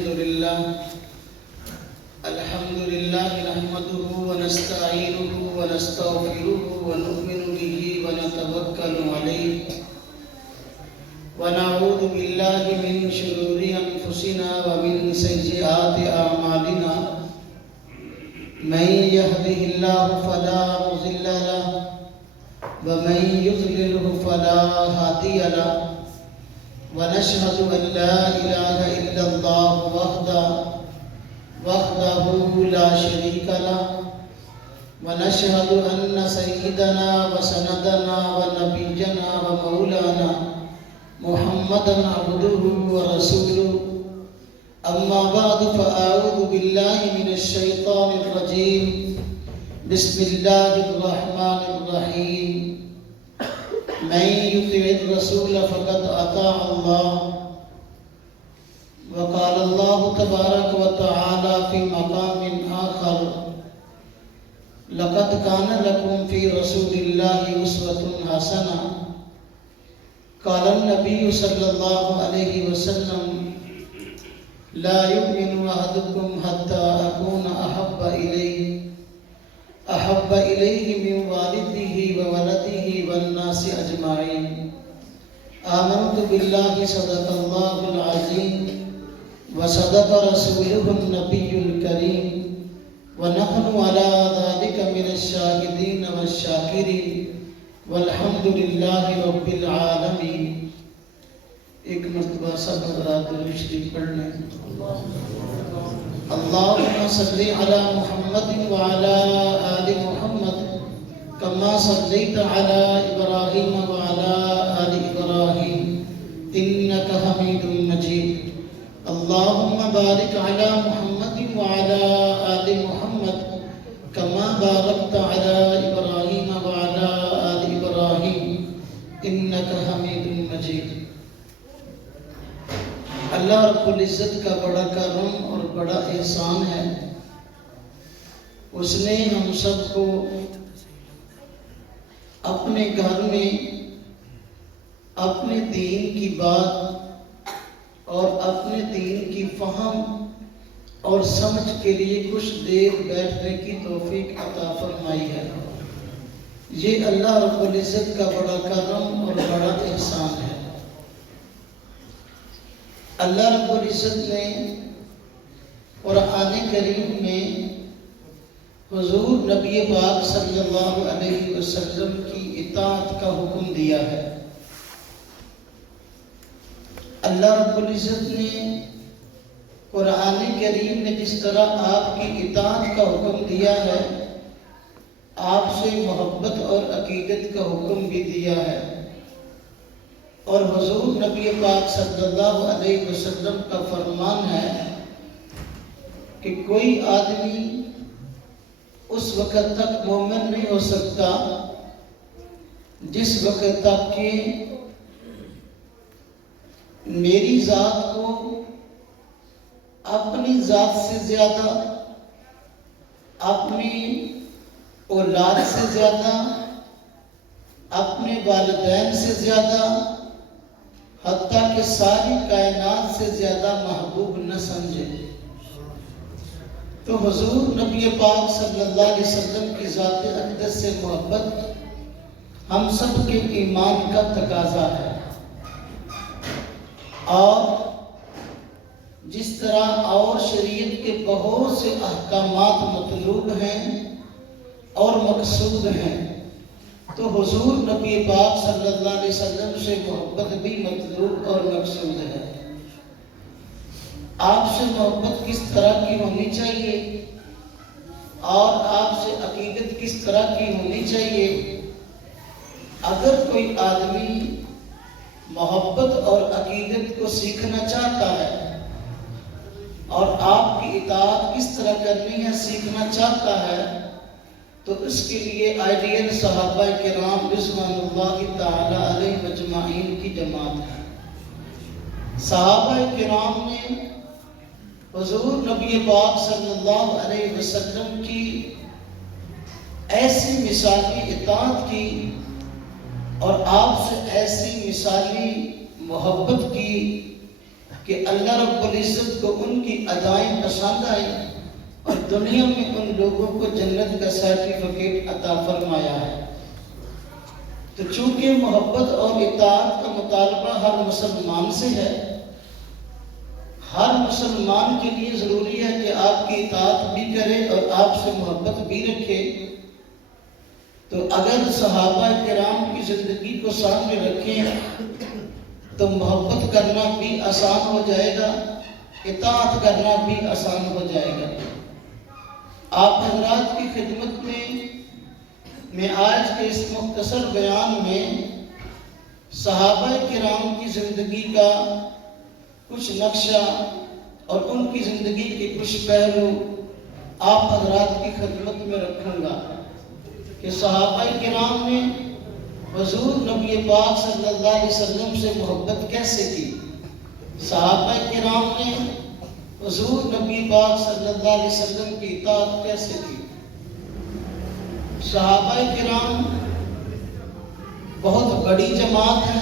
الحمد لله نحمده ونستعينه ونستغفره ونؤمن به ونتوكل عليه ونعوذ بالله من شرور أنفسنا ومن سيئات أعمالنا من يهده الله فلا مضل له ومن يضلله فلا هادي له ونشهد أن لا إله إلا الله وحده لا شريك له ونشهد أن سيدنا وسندنا ونبينا ومولانا محمدا عبده ورسوله أما بعد فأعوذ بالله من الشيطان الرجيم بسم الله الرحمن الرحيم من يطع الرسول فقد أطاع الله وقال الله تبارك وتعالى في مقام آخر لقد كان لكم في رسول الله أسوة حسنة قال النبي صلى الله عليه وسلم لا يؤمن أحدكم حتى أكون أحب إليه من والده وولده والناس أجمعين آمنت بالله صدق الله العظيم وصدق رسوله النبي الكريم ونحن على ذلك من الشاهدين والشاكرين والحمد لله رب العالمين. ایک مرتبہ سب حضرات درود شریف پڑھ لیں. اللهم صل على محمد وعلى آل محمد كما صليت على إبراهيم وعلى آل إبراهيم إنك حميد مجيد. اللهم بارك على محمد وعلى آل محمد كما باركت على إبراهيم وعلى آل إبراهيم إنك حميد مجيد. اللہ رب العزت کا بڑا کرم اور بڑا احسان ہے، اس نے ہم سب کو اپنے گھر میں اپنے دین کی بات اور اپنے دین کی فہم اور سمجھ کے لیے کچھ دیر بیٹھنے کی توفیق عطا فرمائی ہے. یہ اللہ رب العزت کا بڑا کرم اور بڑا احسان ہے. اللہ رب العزت نے قرآن کریم میں حضور نبی پاک صلی اللہ علیہ وسلم کی اطاعت کا حکم دیا ہے. اللہ رب العزت نے قرآن کریم میں جس طرح آپ کی اطاعت کا حکم دیا ہے، آپ سے محبت اور عقیدت کا حکم بھی دیا ہے. اور حضور نبی پاک صلی اللہ علیہ وسلم کا فرمان ہے کہ کوئی آدمی اس وقت تک مومن نہیں ہو سکتا جس وقت تک کہ میری ذات کو اپنی ذات سے زیادہ، اپنی اولاد سے زیادہ، اپنے والدین سے زیادہ، حتیٰ کہ ساری کائنات سے زیادہ محبوب نہ سمجھے. تو حضور نبی پاک صلی اللہ علیہ وسلم کی ذات اقدس سے محبت ہم سب کے ایمان کا تقاضا ہے. اور جس طرح اور شریعت کے بہت سے احکامات مطلوب ہیں اور مقصود ہیں، تو حضور نبی پاک صلی اللہ علیہ وسلم سے محبت بھی مطلوب اور مقصود ہے. آپ سے محبت کس طرح کی ہونی چاہیے اور آپ سے عقیدت کس طرح کی ہونی چاہیے؟ اگر کوئی آدمی محبت اور عقیدت کو سیکھنا چاہتا ہے اور آپ کی اطاعت کس طرح کرنی ہے سیکھنا چاہتا ہے، تو اس کے لیے آئیڈیل صحابہ کرام رضوان اللہ تعالی علیہ مجمعین کی جماعت ہے. صحابہ کرام نے حضور نبی پاک صلی اللہ علیہ وسلم کی ایسی مثالی اطاعت کی اور آپ سے ایسی مثالی محبت کی کہ اللہ رب العزت کو ان کی ادائیں پسند آئی اور دنیا میں ان لوگوں کو جنت کا سرٹیفکیٹ عطا فرمایا ہے۔ تو چونکہ محبت اور اطاعت کا مطالبہ ہر مسلمان سے ہے، ہر مسلمان کے لیے ضروری ہے کہ آپ کی اطاعت بھی کرے اور آپ سے محبت بھی رکھے۔ تو اگر صحابہ کرام کی زندگی کو سامنے رکھیں تو محبت کرنا بھی آسان ہو جائے گا، اطاعت کرنا بھی آسان ہو جائے گا۔ آپ حضرات کی خدمت میں آج کے اس مختصر بیان میں صحابہ کرام کی زندگی کا کچھ نقشہ اور ان کی زندگی کے کچھ پہلو آپ حضرات کی خدمت میں رکھوں گا کہ صحابہ کرام نے حضور نبی پاک صلی اللہ علیہ وسلم سے محبت کیسے کی، صحابہ کرام نے حضور نبی پاک صلی اللہ علیہ وسلم کی اطاعت کیسے کی۔ صحابہ کرام بہت بڑی جماعت ہے۔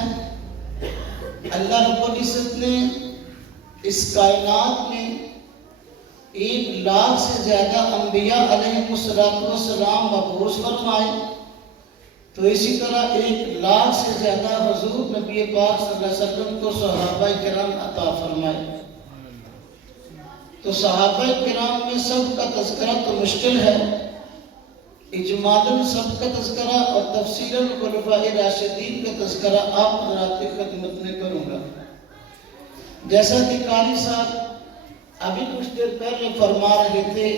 اللہ رب العزت نے اس کائنات میں 1,00,000 سے زیادہ انبیاء علیہ السلام مبعوث فرمائے، تو اسی طرح 1,00,000 سے زیادہ حضور نبی پاک صلی اللہ علیہ وسلم کو صحابہ کرام عطا فرمائے۔ تو صحابہ کرام میں سب کا تذکرہ تو مشکل ہے، اجمالاً سب کا تذکرہ اور تفصیلاً خلفاء راشدین کا تذکرہ آپ حضرات کی خدمت میں کروں گا۔ جیسا کہ قاری صاحب ابھی کچھ دیر پہلے فرما رہے تھے،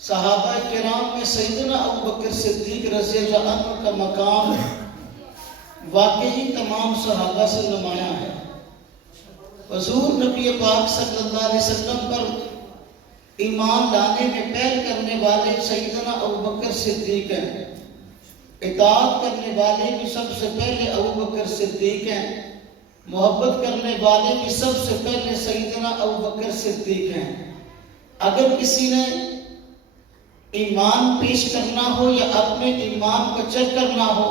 صحابہ کرام میں سیدنا ابوبکر صدیق رضی اللہ عنہ کا مقام واقعی تمام صحابہ سے نمایاں ہے۔ حضور نبی پاک صلی اللہ علیہ وسلم پر ایمان لانے میں پہل کرنے والے سیدنا ابوبکر صدیق ہیں، اطاعت کرنے والے بھی سب سے پہلے ابوبکر صدیق ہیں، محبت کرنے والے بھی سب سے پہلے سیدنا ابوبکر صدیق ہیں۔ اگر کسی نے ایمان پیش کرنا ہو یا اپنے ایمان کو چیک کرنا ہو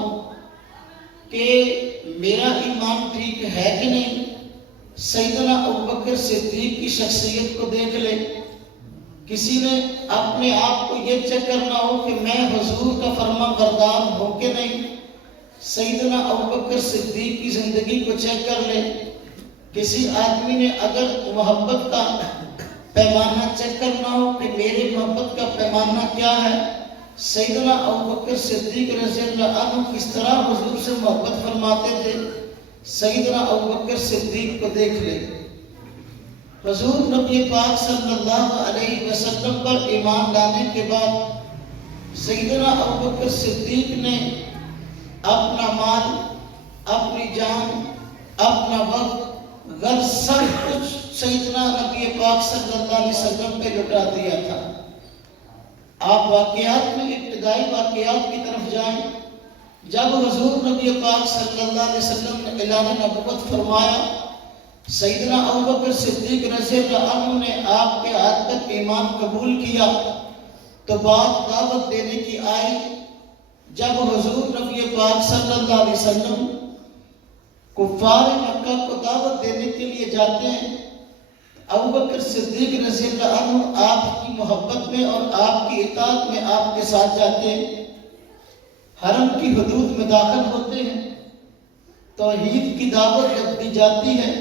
کہ میرا ایمان ٹھیک ہے کہ نہیں، سیدنا ابوبکر صدیق کی شخصیت کو دیکھ لے۔ کسی نے اپنے آپ کو یہ چیک کرنا ہو کہ میں حضور کا فرما بردار ہوں کہ نہیں، سیدنا ابوبکر صدیق کی زندگی کو چیک کر لے۔ کسی آدمی نے اگر محبت کا پیمانہ چیک کرنا ہو کہ میرے محبت کا پیمانہ کیا ہے، سیدنا ابوبکر صدیق رضی اللہ عنہ کس طرح حضور سے محبت فرماتے تھے، سیدنا ابوبکر صدیق کو دیکھ لے۔ حضور نبی پاک صلی اللہ علیہ وسلم پر ایمان لانے کے بعد سیدنا ابوبکر صدیق نے اپنا مال، اپنی جان، اپنا وقت، غرض سب کچھ سیدنا نبی پاک صلی اللہ علیہ وسلم پہ لٹا دیا تھا۔ آپ واقعات میں ابتدائی واقعات کی طرف جائیں۔ جب حضور نبی پاک صلی اللہ علیہ وسلم نے اعلان نبوت فرمایا، سیدنا ابوبکر صدیق رضی اللہ عنہ نے آپ کے ہاتھ تک ایمان قبول کیا، تو بات دعوت دینے کی آئی۔ جب حضور نبی پاک صلی اللہ علیہ وسلم کفار مکہ کو دعوت دینے کے لیے جاتے ہیں، ابوبکر صدیق رضی اللہ عنہ آپ کی محبت میں اور آپ کی اطاعت میں آپ کے ساتھ جاتے ہیں، حرم کی حدود میں داخل ہوتے ہیں۔ توحید کی دعوت جب دی جاتی ہے،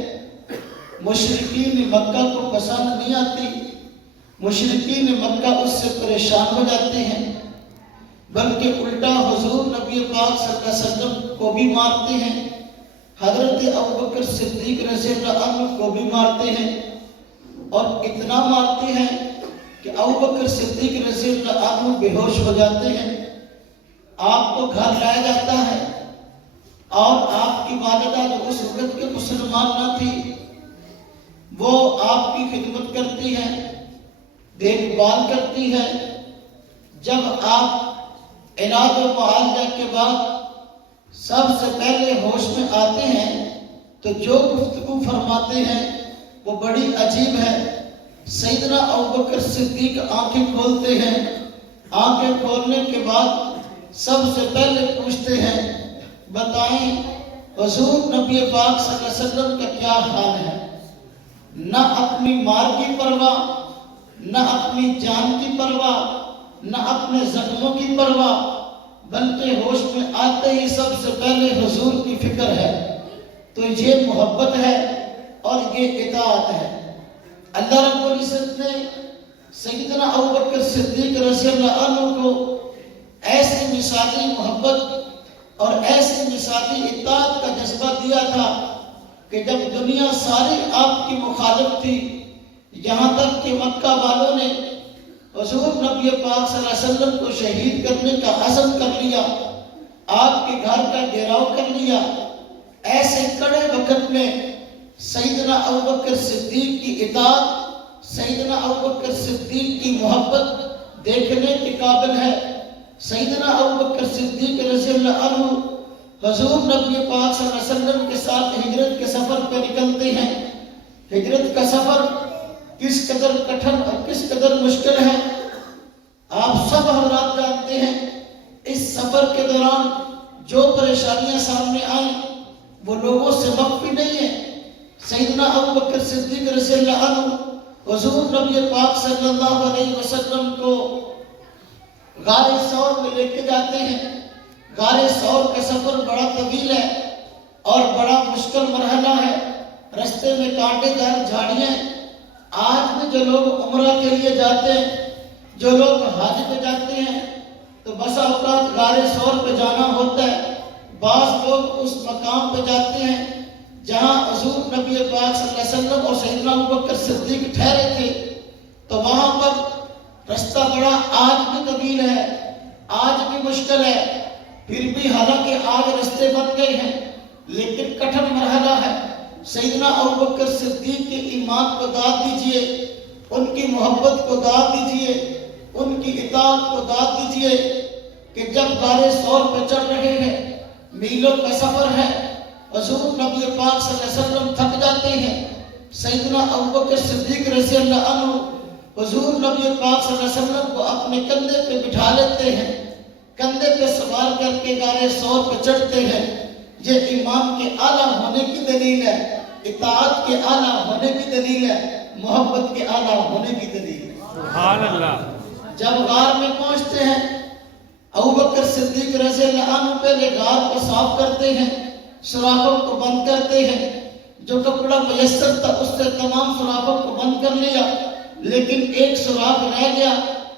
مشرکین مکہ کو پسند نہیں آتی، مشرکین مکہ اس سے پریشان ہو جاتے ہیں، بلکہ الٹا حضور نبی پاک صلی اللہ علیہ وسلم کو بھی مارتے ہیں، حضرت ابوبکر صدیق رضی اللہ عنہ کو بھی مارتے ہیں، اور اتنا مارتے ہیں کہ ابوبکر صدیق رضی اللہ عنہ بے ہوش ہو جاتے ہیں۔ آپ کو گھر لایا جاتا ہے اور آپ کی والدہ جو اس وقت کے مسلمان نہ تھی، وہ آپ کی خدمت کرتی ہے، دیکھ بھال کرتی ہے۔ جب آپ علاج و معالجہ کے بعد سب سے پہلے ہوش میں آتے ہیں تو جو گفتگو فرماتے ہیں وہ بڑی عجیب ہے۔ سیدنا ابوبکر صدیق آنکھیں کھولتے ہیں، آنکھیں کھولنے کے بعد سب سے پہلے پوچھتے ہیں، بتائیں حضور نبی پاک صلی اللہ علیہ وسلم کا کیا حال ہے؟ نہ اپنی مال کی پرواہ، نہ اپنی جان کی پرواہ، نہ اپنے زخموں کی پرواہ، بلکہ ہوش میں آتے ہی سب سے پہلے حضور کی فکر ہے۔ تو یہ محبت ہے اور یہ اطاعت ہے۔ اللہ رب العزت نے سیدنا ابوبکر صدیق رضی اللہ عنہ کو ایسی مثالی محبت اور ایسی مثالی اطاعت کا جذبہ دیا تھا کہ جب دنیا ساری آپ کی مخالف تھی، یہاں تک کہ مکہ والوں نے حضور نبی پاک صلی اللہ علیہ وسلم کو شہید کرنے کا عزم کر لیا، آپ کے گھر کا گھیراؤ کر لیا، ایسے کڑے وقت میں سیدنا ابوبکر صدیق کی اطاعت، سیدنا ابوبکر صدیق کی محبت دیکھنے کے قابل ہے۔ سیدنا ابوبکر صدیق رضی اللہ عنہ حضور نبی پاک صلی اللہ علیہ وسلم کے ساتھ ہجرت کے سفر پہ نکلتے ہیں۔ ہجرت کا سفر کس قدر کٹھن اور کس قدر مشکل ہے آپ سب حضرات جانتے ہیں۔ اس سفر کے دوران جو پریشانیاں سامنے آئیں وہ لوگوں سے مخفی نہیں ہیں۔ سیدنا ابوبکر صدیق رضی اللہ عنہ حضور نبی پاک صلی اللہ علیہ وسلم کو غار ثور میں لے کے جاتے ہیں۔ غار ثور کا سفر بڑا طویل ہے اور بڑا مشکل مرحلہ ہے، رستے میں کانٹے دار جھاڑیاں۔ آج بھی جو لوگ عمرہ کے لیے جاتے ہیں، جو لوگ حج پہ جاتے ہیں، تو بسا اوقات غار ثور پہ جانا ہوتا ہے۔ بعض لوگ اس مقام پہ جاتے ہیں جہاں حضور نبی پاک صلی اللہ علیہ وسلم اور سیدنا ابوبکر صدیق ٹھہرے تھے، تو وہاں پر رستہ بڑا آج بھی طویل ہے، آج بھی مشکل ہے، پھر بھی حالانکہ آج رستے بن گئے ہیں لیکن کٹھن مرحلہ ہے۔ سیدنا ابوبکر صدیق کے ایمان کو داد دیجئے، ان کی محبت کو داد دیجئے، ان کی اطاعت کو داد دیجئے کہ جب غار ثور پہ چڑھ رہے ہیں، میلوں کا سفر ہے، حضور نبی پاک صلی اللہ علیہ وسلم تھک جاتے ہیں، سیدنا ابوبکر صدیق رضی اللہ عنہ حضور نبی پاک صلی اللہ علیہ وسلم کو اپنے کندھے پہ بٹھا لیتے ہیں، کندھے پہ سوار کر کے غار ثور پہ چڑھتے ہیں۔ یہ ایمان کے اعلیٰ ہونے کی دلیل ہے، اطاعت کے اعلیٰ ہونے کی دلیل ہے، محبت کے اعلیٰ ہونے کی دلیل ہے۔ سبحان اللہ۔ جب غار میں پہنچتے ہیں، ابوبکر صدیق رضی اللہ عنہ پہلے غار کو صاف کرتے ہیں، سوراخوں کو بند کرتے ہیں۔ جو کپڑا میسر تھا اس سے تمام سوراخوں کو بند کر لیا، لیکن ایک سوراخ رہ گیا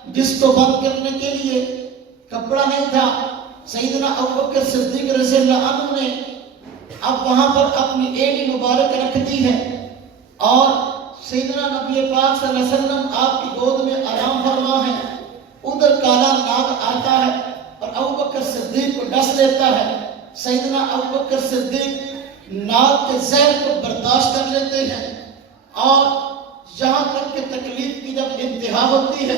جس کو بند کرنے کے لیے کپڑا نہیں تھا۔ سیدنا ابوبکر صدیق رضی اللہ عنہ نے اب وہاں پر اپنی ایڑی مبارک رکھ دی ہے اور سیدنا نبی پاک صلی اللہ علیہ وسلم آپ کی گود میں آرام فرما ہے۔ ادھر کالا ناگ آتا ہے اور ابوبکر صدیق کو ڈس لیتا ہے۔ سیدنا ابوبکر صدیق ناگ کے زہر کو برداشت کر لیتے ہیں اور یہاں تک کہ تکلیف کی جب انتہا ہوتی ہے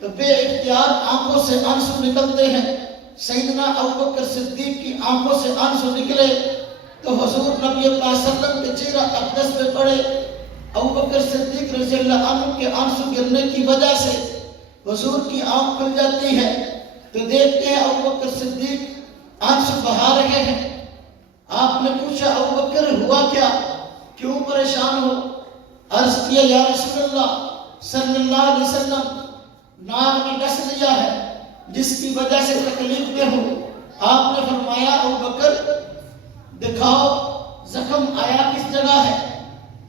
تو بے اختیار آنکھوں سے آنسو نکلتے ہیں۔ سیدنا ابوبکر صدیق کی آنکھوں سے آنسو نکلے تو حضور نبی پاک صلی اللہ علیہ وسلم کے چہرہ اقدس پہ پڑے۔ ابوبکر صدیق رضی اللہ عنہ کے آنسو گرنے کی وجہ سے حضور کی آنکھ کھل جاتی ہے تو دیکھتے ہیں ابوبکر صدیق آنسو بہا رہے ہیں۔ آپ نے پوچھا ابوبکر ہوا کیا، کیوں پریشان ہو؟ عرض کیا یا رسول اللہ صلی اللہ علیہ وسلم، ناگ نے ڈس لیا ہے جس کی وجہ سے تکلیف میں ہوں۔ آپ نے فرمایا ابوبکر دکھاؤ زخم آیا کس جگہ ہے۔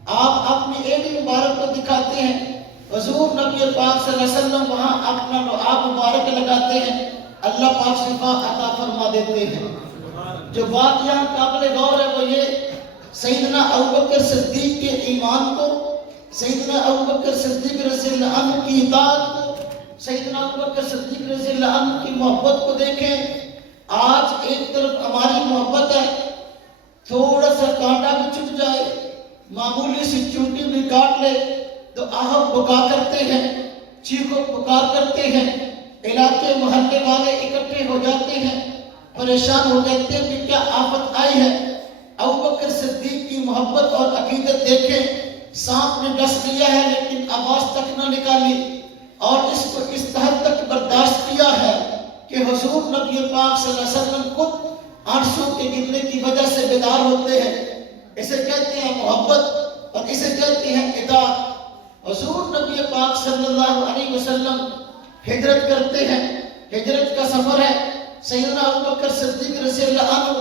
آپ اپنی ایڑی مبارک کو دکھاتے ہیں، حضور نبی پاک صلی اللہ علیہ وسلم وہاں اپنا لعاب مبارک لگاتے ہیں، اللہ پاک شفا عطا فرما دیتے ہیں۔ جو بات یہاں قابل غور ہے وہ یہ، سیدنا ابوبکر صدیق کے ایمان کو، سیدنا ابوبکر صدیق رضی اللہ عنہ کی اطاعت کو، سیدنا ابوبکر صدیق رضی اللہ عنہ کی محبت کو دیکھیں۔ آج ایک طرف ہماری محبت ہے، تھوڑا سا کانٹا بھی چُبھ جائے، معمولی سی چونٹی بھی کاٹ لے تو آہ بکا کرتے ہیں، چیخو پکار کرتے ہیں، علاقے محلے والے اکٹھے ہو جاتے ہیں، پریشان ہو جاتے ہیں کہ کیا آفت آئی ہے۔ ابوبکر صدیق کی محبت اور عقیدت دیکھیں، سانپ نے ڈس لیا ہے لیکن آواز تک نہ نکالی اور اس کو اس حد تک برداشت کیا ہے کہ حضور نبی پاک صلی اللہ علیہ وسلم خود آنسو کے گرنے کی وجہ سے بیدار ہوتے ہیں۔ اسے کہتے ہیں محبت۔ اور اسے کہتے ہیں اطاعت۔ حضور نبی پاک صلی اللہ علیہ وسلم ہجرت کرتے ہیں، ہجرت کا سفر ہے، سیدنا ابوبکر صدیق رضی اللہ عنہ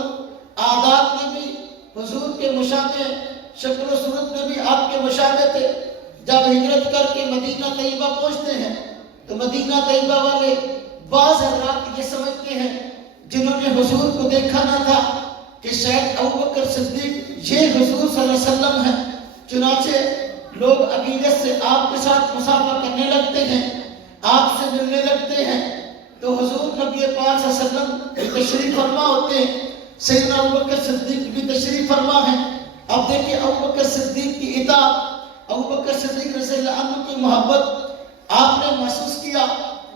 عادات میں بھی حضور کے مشابہ، شکل و صورت میں بھی آپ کے مشابہ تھے۔ جب ہجرت کر کے مدینہ طیبہ پہنچتے ہیں تو مدینہ طیبہ والے بعض حضرات یہ سمجھتے ہیں جنہوں نے حضور کو دیکھا نہ تھا کہ شاید ابوبکر صدیق یہ حضور صلی اللہ علیہ وسلم ہیں، چنانچہ لوگ عقیدت سے آپ کے ساتھ مصافحہ کرنے لگتے ہیں، آپ سے ملنے لگتے ہیں۔ تو حضور نبی پاک صلی اللہ علیہ وسلم تشریف فرما ہوتے ہیں، سیدنا ابوبکر صدیق بھی تشریف فرما ہیں۔ اب دیکھیں ابوبکر صدیق کی اطاعت، ابوبکر صدیق رضی اللہ عنہ کی محبت آپ نے محسوس کیا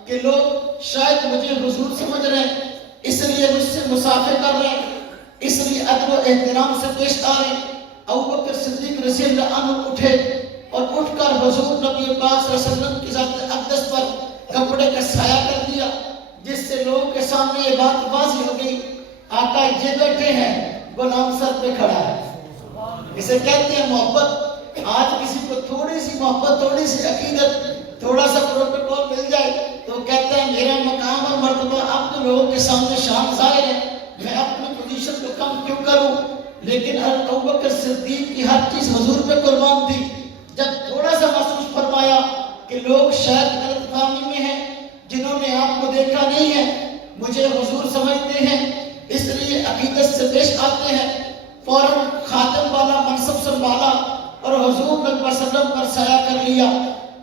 کہ لوگ شاید مجھے حضور سمجھ رہے ہیں، اس لیے مجھ سے مصافحہ کر رہے ہیں، اس لیے ادب و احترام سے پیش آ رہے ہیں۔ ابوبکر صدیق رضی اللہ عنہ اٹھے اور اٹھ کر حضور نبی پاک صلی اللہ علیہ وسلم کی ذات اقدس پر کپڑے کا سایہ کر دیا، جس سے لوگوں کے سامنے یہ بات واضح ہو گئی آقا یہ بیٹھے ہیں، غلام سر پہ کھڑا ہے۔ اسے کہتے ہیں محبت۔ آج کسی کو تھوڑی سی محبت، تھوڑی سی عقیدت، تھوڑا سا پروٹوکول مل جائے تو کہتا ہے میرا مقام اور مرتبہ اب تو لوگوں کے سامنے شان ظاہر ہے، میں اپنی پوزیشن کو کم کیوں کروں؟ لیکن ابوبکر صدیق کی ہر چیز حضور پہ قربان تھی۔ جب تھوڑا سا محسوس فرمایا کہ لوگ شاید غلط فہمی میں ہیں، جنہوں نے آپ کو دیکھا نہیں ہے، مجھے حضور سمجھتے ہیں، اس لیے عقیدت سے پیش آتے ہیں، فوراً خاتم والا منصب سنبھالا اور حضور صلی اللہ علیہ وسلم پر سایہ کر لیا۔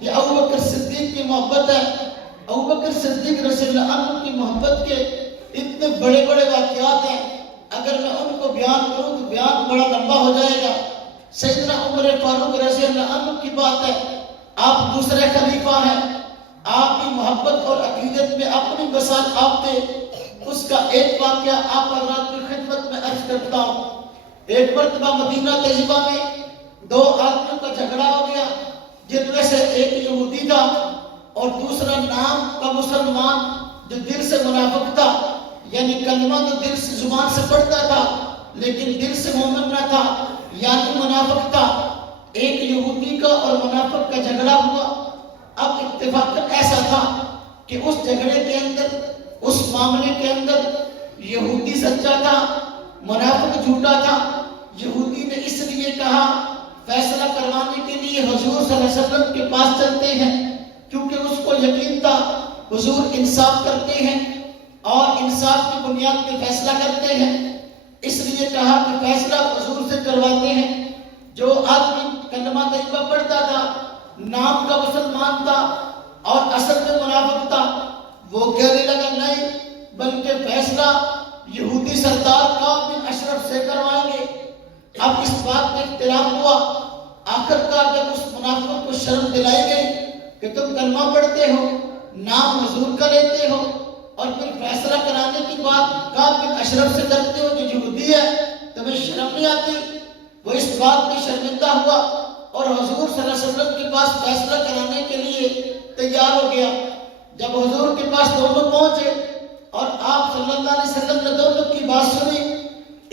یہ ابوبکر صدیق کی محبت ہے۔ ابوبکر صدیق رضی اللہ عنہ کی محبت کے اتنے بڑے بڑے واقعات ہیں، اگر میں ان کو بیان کروں تو بیان بڑا لمبا ہو جائے گا۔ سیدنا عمر فاروق رضی اللہ عنہ کی بات ہے، آپ دوسرے خلیفہ ہیں، آپ کی محبت اور عقیدت میں اپنی مثال آپ تھے۔ اس کا ایک واقعہ آپ حضرات کی خدمت میں عرض کرتا ہوں۔ ایک مرتبہ مدینہ طیبہ میں دو آدمیوں کا جھگڑا ہو گیا، جن میں سے ایک یہودی تھا اور دوسرا نام کا مسلمان جو دل سے منافق تھا، یعنی کلمہ تو دل سے زبان سے پڑھتا تھا لیکن دل سے مومن نہ تھا، یعنی منافق تھا۔ ایک یہودی کا اور منافق کا جھگڑا ہوا۔ اب اتفاقاً ایسا تھا کہ اس جھگڑے کے اندر، اس معاملے کے اندر یہودی سچا تھا، منافق جھوٹا تھا۔ یہودی نے اس لیے کہا فیصلہ کروانے کے لیے حضور صلی اللہ علیہ وسلم کے پاس چلتے ہیں، کیونکہ اس کو یقین تھا حضور انصاف کرتے ہیں اور انصاف کی بنیاد پہ فیصلہ کرتے ہیں، اس لیے کہا کہ فیصلہ حضور سے کرواتے ہیں۔ جو آدمی کلمہ طیبہ پڑھتا تھا، نام کا مسلمان تھا اور اصل میں منافق تھا، وہ کہنے لگا نہیں، بلکہ فیصلہ یہودی سردار کعب بن اشرف سے کروائیں گے۔ اب اس بات میں اختلاف ہوا۔ آخرکار جب اس منافق کو شرم دلائی گئی کہ تم کلمہ پڑھتے ہو، نام حضور کا لیتے ہو اور پھر فیصلہ کرانے کی بات کعب بن اشرف سے کرتے ہو جو یہودی ہے، تمہیں شرم نہیں آتی؟ وہ اس بات میں شرمندہ ہوا اور حضور صلی اللہ علیہ وسلم کے پاس فیصلہ کرانے کے لیے تیار ہو گیا۔ جب حضور کے پاس دونوں پہنچے اور آپ صلی اللہ علیہ وسلم نے دونوں کی بات سنی،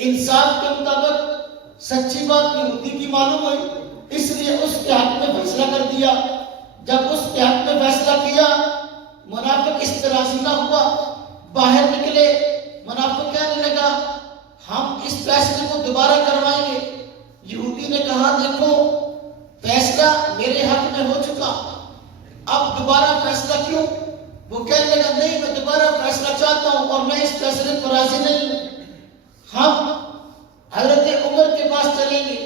انصاف کے مطابق سچی بات یہودی کی معلوم ہوئی، اس لیے اس کے حق میں فیصلہ کر دیا۔ جب اس کے حق میں فیصلہ کیا، منافق اس طرح نہ ہوا، باہر نکلے۔ منافق کہنے لگا ہم اس فیصلے کو دوبارہ کروائیں گے۔ یہودی نے کہا دیکھو فیصلہ میرے حق میں ہو چکا، اب دوبارہ فیصلہ کیوں؟ وہ کہنے لگا نہیں، میں دوبارہ فیصلہ چاہتا ہوں اور میں اس فیصلے پر راضی نہیں ہوں۔ ہم حضرت عمر کے پاس چلیں گے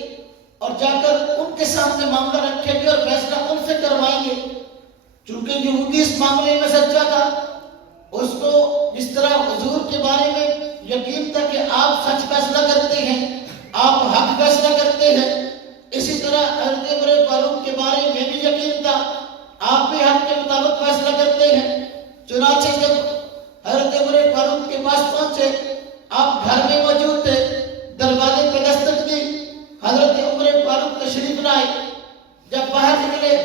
اور جا کر ان کے سامنے معاملہ رکھیں گے اور فیصلہ ان سے کروائیں گے۔ چونکہ یہودی اس معاملے میں سچا تھا، اس کو جس طرح حضور کے بارے میں یقین تھا کہ آپ سچ فیصلہ کرتے ہیں، آپ حق فیصلہ کرتے ہیں، اسی طرح حضرت عمر فاروق کے بارے میں بھی یقین تھا، آپ بھی حق کے مطابق فیصلہ کرتے ہیں۔ چنانچہ جب حضرت عمر فاروق کے پاس پہنچے، آپ گھر میں موجود تھے، دروازے پہ دستک دی، حضرت عمر فاروق تشریف لائے۔ جب باہر نکلے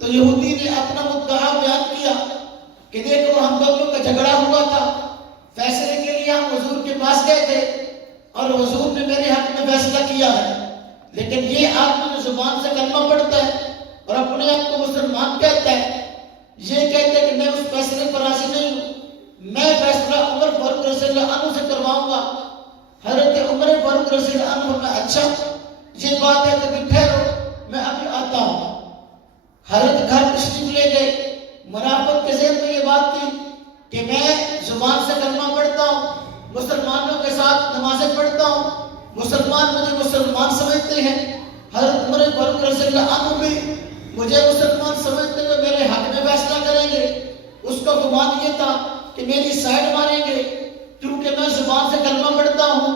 تو یہودی نے اپنا مدعا بیان کیا کہ دیکھو ہم دونوں کا جھگڑا ہوا تھا، فیصلے کے لیے ہم حضور کے پاس گئے تھے اور حضور نے میرے حق میں فیصلہ کیا ہے، لیکن یہ آدمی جو زبان سے کلمہ پڑھتا ہے اور اپنے آپ کو مسلمان کہتا ہے، یہ کہتا ہے کہ میں اس فیصلے پر راضی نہیں ہوں، میں فیصلہ عمر فاروق رضی اللہ عنہ سے کرواؤں گا۔ حضرت عمر فاروق رضی اللہ عنہ میں اچھا یہ بات ہے تو بھی ٹھہرو میں ابھی آتا ہوں۔ حضرت گھر تشریف لے گئے۔ منافق کے ذہن میں یہ بات تھی کہ میں زبان سے کلمہ پڑھتا ہوں، مسلمانوں کے ساتھ نمازیں پڑھتا ہوں، مسلمان مجھے مسلمان سمجھتے ہیں، حضرت عمر فاروق رضی اللہ عنہ بھی مجھے مسلمان سمجھتے ہوئے میرے حق میں فیصلہ کریں گے۔ اس کا گمان یہ تھا کہ میری سائڈ ماریں گے کیونکہ میں زبان سے کلمہ پڑھتا ہوں۔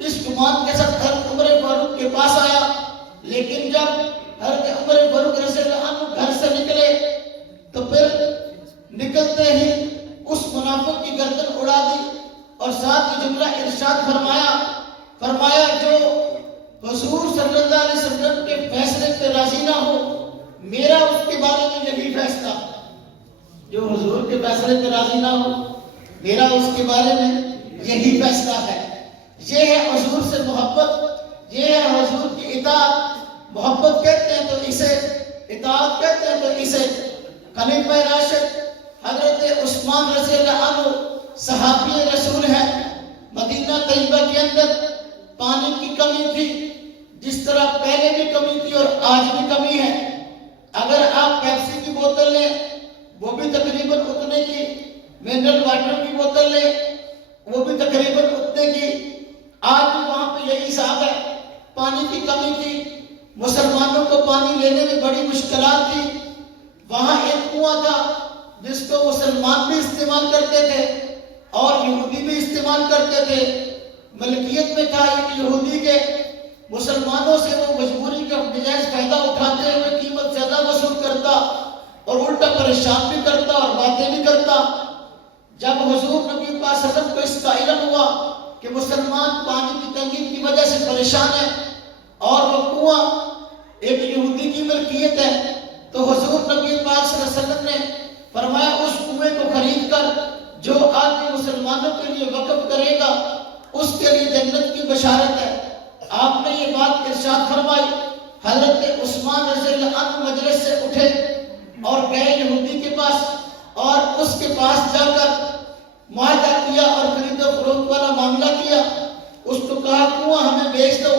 اس گمان کے ساتھ حضرت عمر فاروق کے پاس آیا، لیکن جب حضرت عمر فاروق رضی اللہ عنہ گھر سے نکلے تو پھر نکلتے ہی اس منافق کی گردن اڑا دی اور ساتھ یہ جملہ ارشاد فرمایا جو حضور صلی اللہ علیہ وسلم کے فیصلے پہ راضی نہ ہو، میرا اس کے بارے میں یہی فیصلہ، جو حضور کے فیصلے پہ راضی نہ ہو میرا اس کے بارے میں یہی فیصلہ ہے۔ یہ ہے حضور سے محبت، یہ ہے حضور کی اطاعت۔ محبت کہتے ہیں تو اسے، اطاعت کہتے ہیں تو اسے۔ خلیفہ راشد حضرت عثمان رضی اللہ عنہ صحابی رسول ہیں۔ مدینہ طیبہ کے اندر پانی کی کمی تھی، جس طرح پہلے بھی کمی تھی اور آج بھی کمی ہے۔ اگر آپ پیپسی کی بوتل لیں وہ بھی تقریباً اتنے کی، منرل واٹر کی بوتل لیں وہ بھی تقریباً اتنے کی۔ آج بھی وہاں پہ یہی حساب ہے، پانی کی کمی تھی، مسلمانوں کو پانی لینے میں بڑی مشکلات تھی۔ وہاں ایک کنواں تھا جس کو مسلمان بھی استعمال کرتے تھے اور یہودی بھی استعمال کرتے تھے۔ ملکیت میں تھا ایک یہودی کے، مسلمانوں سے وہ مجبوری کا نجائز فائدہ اٹھاتے ہوئے قیمت زیادہ وصول کرتا اور الٹا پریشان بھی کرتا اور باتیں بھی کرتا۔ جب حضور نبی پاک صلی اللہ علیہ وسلم کو اس کا علم ہوا کہ مسلمان پانی کی تنگی کی وجہ سے پریشان ہے اور وہ کنواں ایک یہودی کی ملکیت ہے، تو حضور نبی پاک صلی اللہ علیہ وسلم نے فرمایا اس کنویں کو خرید کر جو آدمی مسلمانوں کے لیے وقف کرے گا اس کے لیے جنت کی بشارت ہے۔ آپ نے یہ بات ارشاد فرمائی۔ حضرت عثمان رضی اللہ عنہ مجلس سے اٹھے اور گئے یہودی کے پاس اور اس کے پاس جا کر معاہدہ کیا اور خرید و فروخت والا معاملہ کیا۔ اس کو کہا کنواں ہمیں بیچ دو،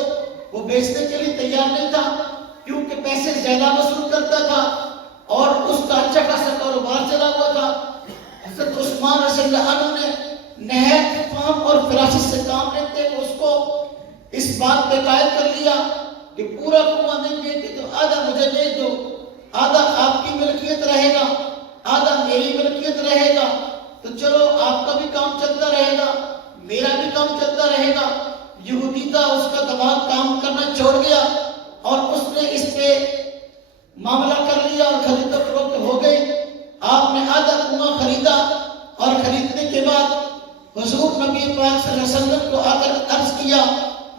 وہ بیچنے کے لیے تیار نہیں تھا کیونکہ پیسے زیادہ وصول کرتا تھا اور اس کا اچھا خاصا کاروبار چلا ہوا تھا۔ حضرت عثمان رضی اللہ عنہ نے نہایت فہم اور فراست سے کام لیتے ہوئے اس کو اس بات پہ قائل کر لیا کہ پورا کنواں نہیں بیچتے تو آدھا مجھے بیچ دو، آدھا آپ کی ملکیت رہے گا، آدھا میری ملکیت رہے گا، تو چلو آپ کا بھی کام چلتا رہے گا، میرا بھی کام چلتا رہے گا۔ یہودی کا اس کا دماغ کام کرنا چھوڑ گیا اور اس نے اس پہ معاملہ کر لیا اور خرید و فروخت ہو گئی۔ آپ نے آدھا کنواں خریدا اور خریدنے کے بعد حضور نبی پاک صلی اللہ علیہ وسلم کو آ کر عرض کیا،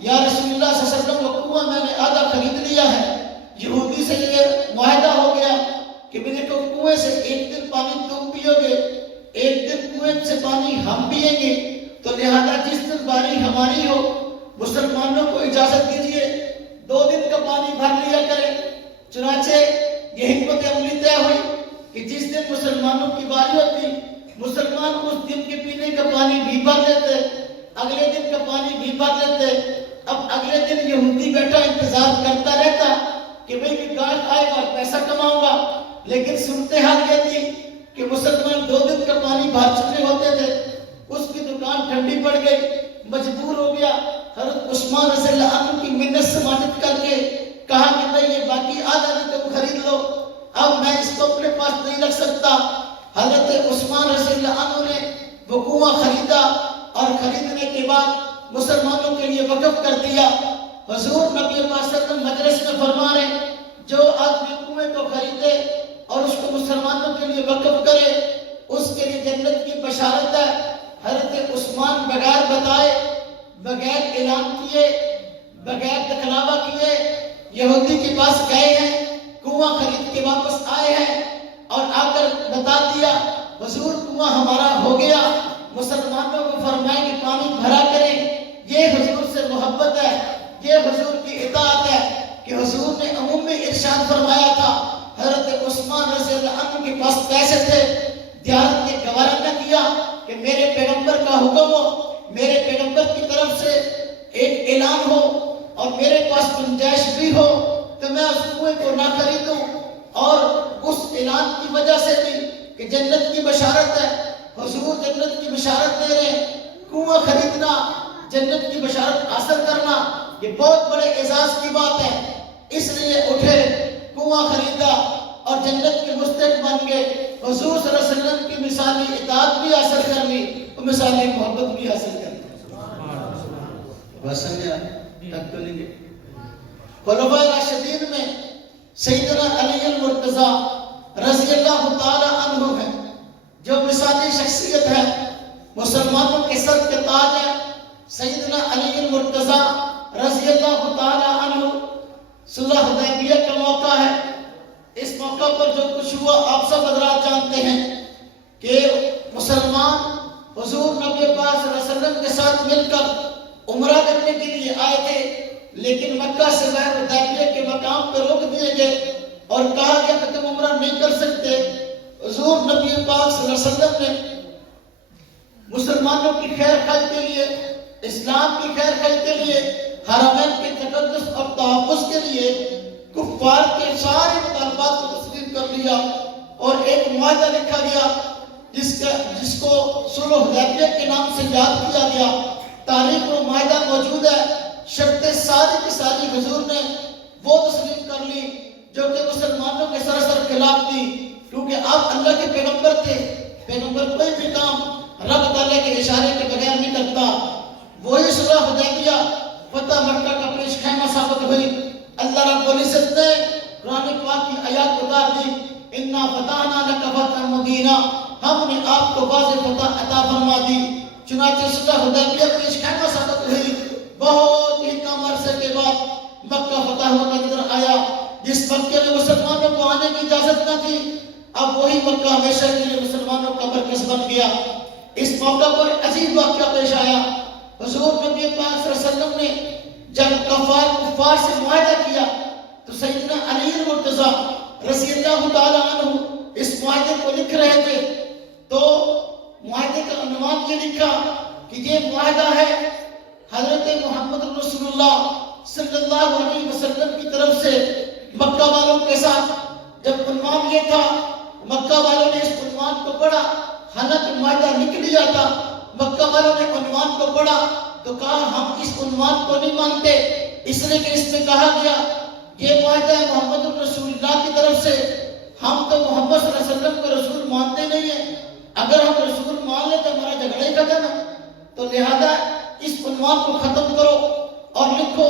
یا رسول اللہ صلی اللہ علیہ وسلم وہ کنواں میں نے آدھا خرید لیا ہے۔ یہودی سے یہ معاہدہ ہو گیا کہ میرے کو کنویں سے ایک دن پانی تم پیو گے، ایک دن کنویں سے پانی ہم پیئیں گے، تو لہذا جس دن باری ہماری ہو مسلمانوں کو اجازت دیجیے 2 دن کا پانی بھر لیا کریں۔ چنانچہ یہ حکمت عملی طے ہوئی کہ جس دن مسلمانوں کی باری ہوتی مسلمان اس دن کے پینے کا پانی بھی بھر لیتے، اگلے دن کا پانی بھی بھر لیتے۔ اب اگلے دن یہودی بیٹھا انتظار کرتا رہتا کہ بھئی کہ گاہک آئے گا پیسہ کماؤں گا، لیکن صورتحال یہ تھی کہ مسلمان 2 دن کا پانی بھر چکے ہوتے تھے، اس کی دکان ٹھنڈی پڑ گئی، مجبور ہو گیا۔ حضرت عثمان رضی اللہ عنہ کی منت سماجت کر کے کہا کہ بھئی یہ باقی آدھا بھی تم خرید لو، اب میں اس کو اپنے پاس نہیں رکھ سکتا۔ حضرت عثمان رضی اللہ عنہ نے وہ کنواں خریدا اور خریدنے کے بعد مسلمانوں کے لیے وقف کر دیا۔ حضور نبی پاک صلی اللہ علیہ وسلم مجلس میں فرما رہے جو آدمی کنویں کو خریدے اور اس کو مسلمانوں کے لیے وقف کرے اس کے لیے جنت کی بشارت ہے۔ حضرت عثمان بغیر بتائے، بغیر اعلان کیے، بغیر دکھلاوا کیے یہودی کے پاس گئے ہیں، کنواں خرید کے واپس آئے ہیں اور آ کر بتا دیا حضور کنواں ہمارا ہو گیا، مسلمانوں کو فرمائیں کہ پانی بھرا کریں۔ یہ حضور سے محبت ہے، یہ حضور کی اطاعت ہے۔ حضور نے عموم میں ارشاد فرمایا تھا، حضرت عثمان رضی اللہ عنہ کے پاس پیسے تھے، دیانت نے گوارا نہ کیا کہ میرے پیغمبر کا حکم ہو، میرے پیغمبر کی طرف سے ایک اعلان ہو اور میرے پاس گنجائش بھی ہو تو میں اس کنویں کو نہ خریدوں، اور اس اعلان کی وجہ سے بھی کہ جنت کی بشارت ہے، حضور جنت کی بشارت دے رہے ہیں، کنواں خریدنا، جنت کی بشارت حاصل کرنا یہ بہت بڑے اعزاز کی بات ہے، اس لیے اٹھے، کنواں خریدا اور جنت کے مستحق بن گئے، حضور صلی اللہ علیہ وسلم کی مثالی اطاعت بھی حاصل کر لی اور مثالی محبت بھی حاصل کر لی۔ بس سمجھا تک تو نہیں گئے۔ خلفائے راشدین میں سیدنا علی المرتضی رضی اللہ تعالی عنہ ہے جو مثالی شخصیت ہے، مسلمانوں کے سر کے تاج ہے۔ سیدنا علی المرتضی رضی اللہ تعالی عنہ، صلح حدیبیہ کا موقع ہے، اس موقع پر جو کچھ ہوا آپ سب حضرات جانتے ہیں کہ مسلمان حضور نبی پاک صلی اللہ علیہ وسلم کے ساتھ مل کر عمرہ کرنے کے لیے آئے تھے، لیکن مکہ سے باہر حدیبیہ کے مقام پہ روک دیے گئے اور کہا گیا کہ تم عمرہ نہیں کر سکتے۔ حضور نبی پاک صلی اللہ علیہ وسلم نے مسلمانوں کی خیر خواہی کے لیے، اسلام کی خیر خواہی کے لیے، حرمین کے تقدس اور تحفظ کے لیے کفار کے سارے مطالبات کو تسلیم کر لیا اور ایک معاہدہ لکھا گیا جس کو صلح حدیبیہ کے نام سے یاد کیا گیا۔ تاریخ و معاہدہ موجود ہے، شرطیں ساری کی ساری حضور نے وہ تسلیم کر لی جو کہ مسلمانوں کے سراسر خلاف تھی، کیونکہ آپ اللہ کے پیغمبر تھے، پیغمبر کوئی بھی کام رب تعالیٰ کے اشارے کے بغیر نہیں کرتا۔ وہی صلح حدیبیہ فتح مکہ کا پیش خیمہ ثابت ہوئی۔ اللہ رب العزت نے قرآن پاک کی آیات اتار دی، اِنَّا فَتَحْنَا لَكَ فَتْحًا مُبِينًا، ہم نے آپ کو واضح فتح عطا فرما دی۔ چنانچہ صلح حدیبیہ پیش خیمہ ثابت ہوئی، بہت ہی کم عرصے کے بعد مکہ فتح ہوتا نظر آیا۔ جس مکے میں مسلمانوں کو آنے کی اجازت نہ تھی، اب وہی مکہ ہمیشہ کے لیے مسلمانوں کا مرکز بن گیا۔ اس موقع پر عجیب واقعہ پیش آیا، حضور نبی پاک صلی اللہ علیہ وسلم نے جب کفار سے معاہدہ کیا تو سیدنا علی المرتضی رضی اللہ تعالی عنہ اس معاہدے کو لکھ رہے تھے، تو معاہدے کا عنوان یہ لکھا کہ یہ معاہدہ ہے حضرت محمد رسول اللہ صلی اللہ علیہ وسلم کی طرف سے مکہ والوں کے ساتھ۔ جب عنوان یہ تھا، مکہ والوں نے اس عنوان کو پڑھا، حالانکہ معاہدہ لکھ لیا تھا، مکہ والوں نے عنوان کو پڑھا تو کہا ہم اس عنوان کو نہیں مانتے، اس لیے کہ اس میں کہا گیا یہ معاہدہ ہے محمد رسول اللہ کی طرف سے، ہم تو محمد صلی اللہ علیہ وسلم کو رسول مانتے نہیں ہیں، اگر ہم رسول مان لیں تو ہمارا جھگڑا ہی ختم ہے، تو لہذا اس عنوان کو ختم کرو اور لکھو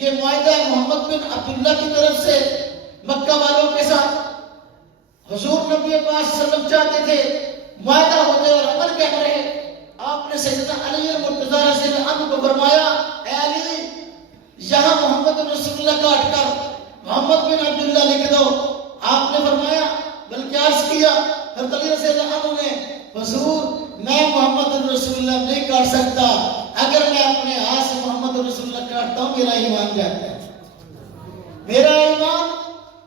یہ معاہدہ ہے محمد بن عبداللہ کی طرف سے مکہ والوں کے ساتھ۔ حضور نبی پاک صلی اللہ علیہ وسلم چاہتے تھے معاہدہ ہو جائے اور عمل کہہ رہے، آپ نے سیدنا علی المرتضی رضی اللہ عنہ کو فرمایا، اے علی یہاں محمد رسول اللہ کاٹ کر محمد بن عبداللہ لکھ دو۔ آپ نے فرمایا بلکہ عرض کیا حضرت علی رضی اللہ عنہ نے، حضور میں محمد رسول اللہ نہیں کاٹ سکتا، اگر میں اپنے ہاتھ سے محمد رسول اللہ کاٹتا ہوں میرا ایمان جاتا ہے، میرا ایمان،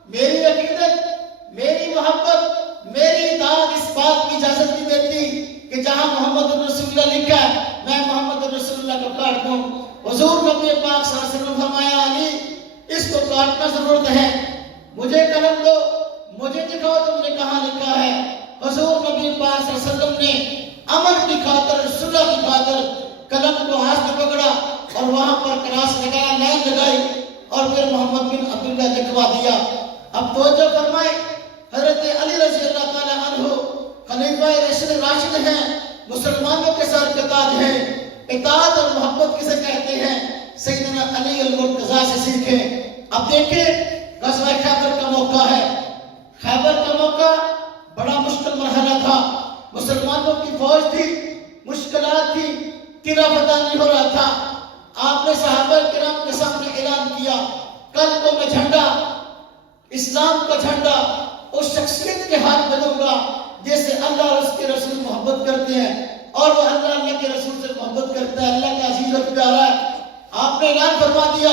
میری عقیدت، میری محبت، میری اطاعت اس بات کی اجازت نہیں دیتی کہ جہاں محمد رسول اللہ لکھا ہے میں محمد رسول اللہ کو کاٹ دوں۔ حضور نبی پاک صلی اللہ علیہ وسلم فرمایا علی اس کو کاٹنا ضرورت ہے، مجھے قلم دو، مجھے دکھاؤ تم نے کہاں لکھا ہے۔ حضور نبی پاک صلی اللہ علیہ وسلم نے امن کی خاطر، صلح کی خاطر قلم کو ہاتھ میں پکڑا اور وہاں پر کراس لگایا، لائن لگائی اور پھر محمد بن عبداللہ لکھوا دیا۔ اب توجہ فرمائے، حضرت علی رضی اللہ تعالی عنہ خلیفہ راشد ہیں، مسلمانوں کے سر کے تاج ہیں، اطاعت اور محبت کسے کہتے ہیں سیدنا علی المرتضی سے سیکھیں۔ اب دیکھیں غزوہ خیبر کا موقع ہے، خیبر کا موقع بڑا مشکل مرحلہ تھا، مسلمانوں کی فوج تھی، مشکلات تھی، قلعہ فتح نہیں ہو رہا تھا۔ آپ نے صحابہ کرام کے سامنے اعلان کیا، کل کو میں جھنڈا، اسلام کا جھنڈا اس شخصیت کے ہاتھ میں دوں گا جیسے اللہ اور اس کے رسول محبت کرتے ہیں، اور وہ اللہ کے رسول سے محبت کرتا ہے، اللہ کا عزیز و پیارا ہے۔ آپ نے اعلان فرما دیا،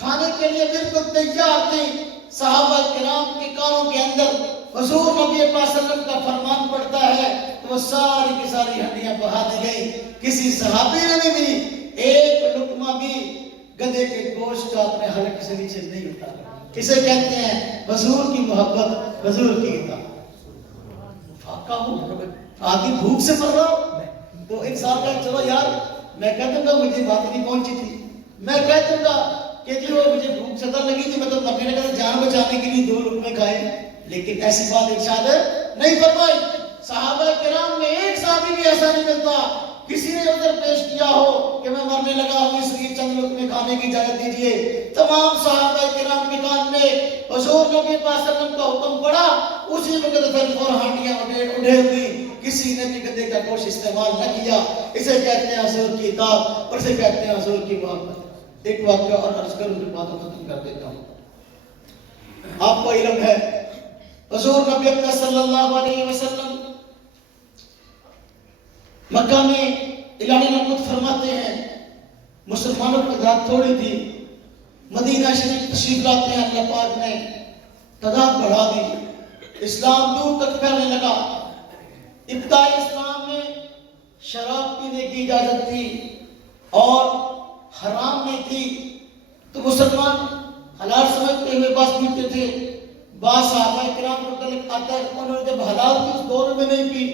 کھانے کے لیے بالکل تیار تھی. صحابہ کرام کے کانوں کے اندر حضور نبی پاک صلی اللہ علیہ وسلم کا فرمان پڑتا ہے تو وہ ساری کی ساری ہڈیاں بہا دی گئی. کسی صحابی نے بھی ایک لقمہ بھی گدھے کے گوشت کا اپنے حلق سے نیچے نہیں اتارا. اسے کہتے ہیں حضور کی محبت, حضور کی اطاعت. فاقہ ہو آدمی بھوک سے مر رہا ہو تو انسان کا چلو یار میں کہہ دوں گا مجھے بات نہیں پہنچی تھی, میں کہہ دوں گا کہ جی وہ مجھے بھوک زیادہ لگی تھی, میں تو مرنے لگا جان بچانے کے لیے 2 لقمے کھائے. لیکن ایسی بات ارشاد نہیں فرمائی. صحابہ کرام میں ایک صحابی بھی ایسا نہیں ملتا کسی نے عذر پیش کیا ہو کہ میں مرنے لگا ہوں اس لیے چند لقمے کھانے کی اجازت دیجیے. تمام صحابہ کرام کے کان میں حضور نبی پاک صلی اللہ علیہ وسلم کا حکم پڑا. اسی وقت پھر اور ہانڈیاں اڑے ہوئی, کسی نے بھی گدھے کا گوشت استعمال نہ کیا. اسے کہتے ہیں حضور کی اطاعت اور اسے کہتے ہیں حضور کی محبت. ایک واقعہ اور عرض کروں پھر باتوں ختم کر دیتا ہوں. آپ کو علم ہے حضور نبی اکرم صلی اللہ علیہ وسلم مکہ میں اعلان نبوت فرماتے ہیں. مسلمانوں کی تعداد تھوڑی تھی. مدینہ شریف تشریف لاتے ہیں, اللہ پاک نے تعداد بڑھا دی. اسلام دور تک پھیلنے لگا. ابتدائی اسلام میں شراب پینے کی اجازت تھی اور حرام نہیں تھی تو مسلمان حلال سمجھتے ہوئے بس پیتے تھے. بعض صحابہ کرام کو متعلق آتا ہے انہوں نے جب حلال کی اس دور میں نہیں پی,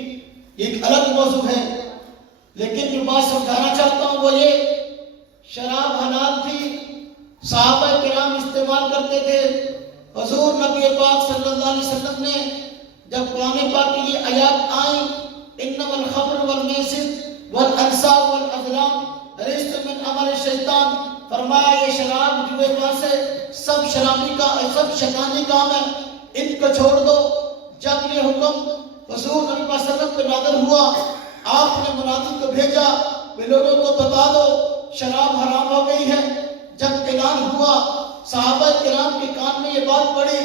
یہ ایک الگ موضوع ہے. لیکن جو بات سمجھانا چاہتا ہوں وہ یہ, شراب حلال تھی, صحابہ کرام استعمال کرتے تھے. حضور نبی پاک صلی اللہ علیہ وسلم نے جب قرآن پاک کی یہ آیات آئیں انما الخمر والمیسر والانصاب والازلام رجس من عمل الشیطان, فرمایا یہ شراب جوئے سے سب شرابی کا سب شیطانی کام ہے, ان کو چھوڑ دو. جب یہ حکم حضور نبی صلی اللہ علیہ وسلم پہ نازل ہوا آپ نے منادی کو بھیجا کہ لوگوں کو بتا دو شراب حرام ہو گئی ہے. جب اعلان ہوا صحابہ کرام کے کان میں یہ بات پڑی.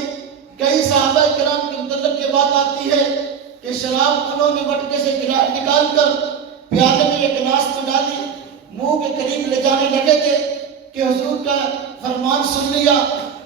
کئی صحابہ کرام کے متعلق یہ بات آتی ہے کہ شراب انہوں نے مٹکے سے نکال کر پیالے میں یہ گلاس میں ڈالی, منہ کے قریب لے جانے لگے تھے کہ حضور کا فرمان سن لیا,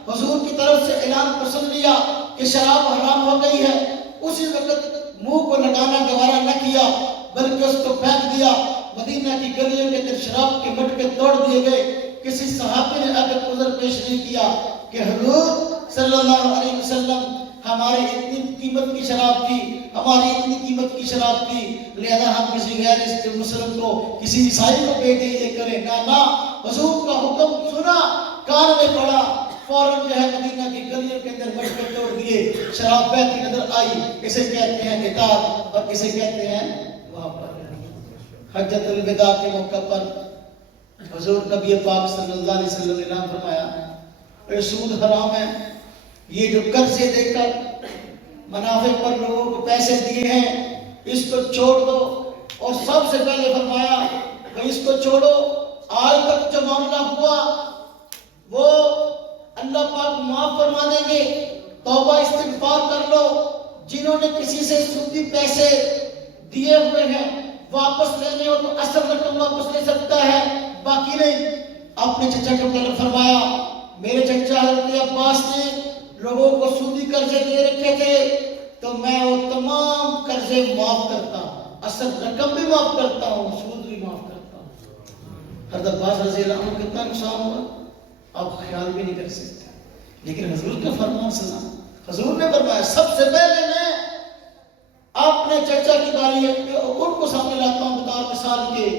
حضور کی طرف سے اعلان کو سن لیا کہ شراب حرام ہو گئی ہے. اسی وقت منہ کو لگانا گوارا نہ کیا بلکہ اس کو پھینک دیا. مدینہ کی گلیوں کے اندر شراب کے مٹکے توڑ دیے گئے. کسی صحابی نے اگر عذر پیش نہیں کیا کہ حضور صلی اللہ علیہ وسلم ہمارے اتنی قیمت کی شراب تھی, ہماری اتنی قیمت کی شراب تھی, لہذا ہم کسی غیر مسلم کو کسی عیسائی کو بیچے یہ کریں نہ. حضور کا حکم سنا, کان میں پڑا, فوراً جو ہے مدینہ کی گلیوں کے اندر مٹکے توڑ دیے, شراب بہتی نظر آئی. اسے کہتے ہیں اطاعت اور اسے کہتے ہیں محبت. حجۃ الوداع کے موقع پر حضور نبی پاک صلی اللہ علیہ وسلم نے اعلان فرمایا سود حرام ہے. یہ جو قرضے دے کر منافع پر لوگوں کو پیسے دیے ہیں اس کو چھوڑ دو. اور سب سے پہلے فرمایا کہ اس کو چھوڑو. آج تک جو معاملہ ہوا وہ اللہ پاک معاف فرما دیں گے. توبہ استغفار کر لو. جنہوں نے کسی سے سودی پیسے دیے ہوئے ہیں واپس لینے ہو تو اصل رقم واپس لے سکتا ہے, باقی نہیں. اپنے چچا کو پہلے فرمایا میرے چچا حضرت عباس نے لوگوں کو سودی قرضے دے رکھے تھے تو میں وہ تمام قرضے معاف کرتا ہوں, اصل رقم بھی معاف کرتا ہوں, سود بھی معاف کرتا ہوں. حضرت عباس رضی اللہ عنہ کتنا نقصان ہوا آپ خیال بھی نہیں کر سکتے. لیکن حضور کا فرمان سنا. حضور نے فرمایا سب سے پہلے میں اپنے چچا کی باری ان کو سامنے لاتا ہوں بطور مثال کے.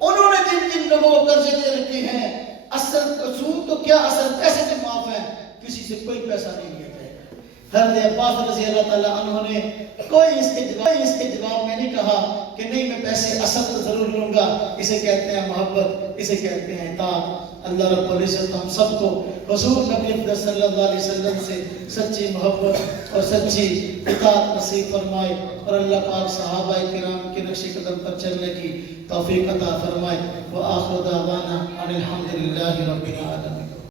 انہوں نے جن جن لوگوں کو قرضے دے رکھے ہیں اصل سود تو کیا اصل پیسے سے معاف ہے, کسی سے کوئی پیسہ نہیں لیا جائے گا. حضرت عباس رضی اللہ تعالیٰ عنہ نے کوئی اس کے جواب میں نہیں کہا کہ نہیں میں پیسے اصل تو ضرور لوں گا. اسے کہتے ہیں محبت, اسے کہتے ہیں اطاعت. اللہ رب العزت ہم سب کو حضور نبی اکرم صلی اللہ علیہ وسلم سے سچی محبت اور سچی اطاعت نصیب فرمائے اور اللہ پاک صحابہ کرام کے نقش قدم پر چلنے کی توفیق عطا فرمائے. وآخر دعوانا ان الحمد للہ رب العالمین.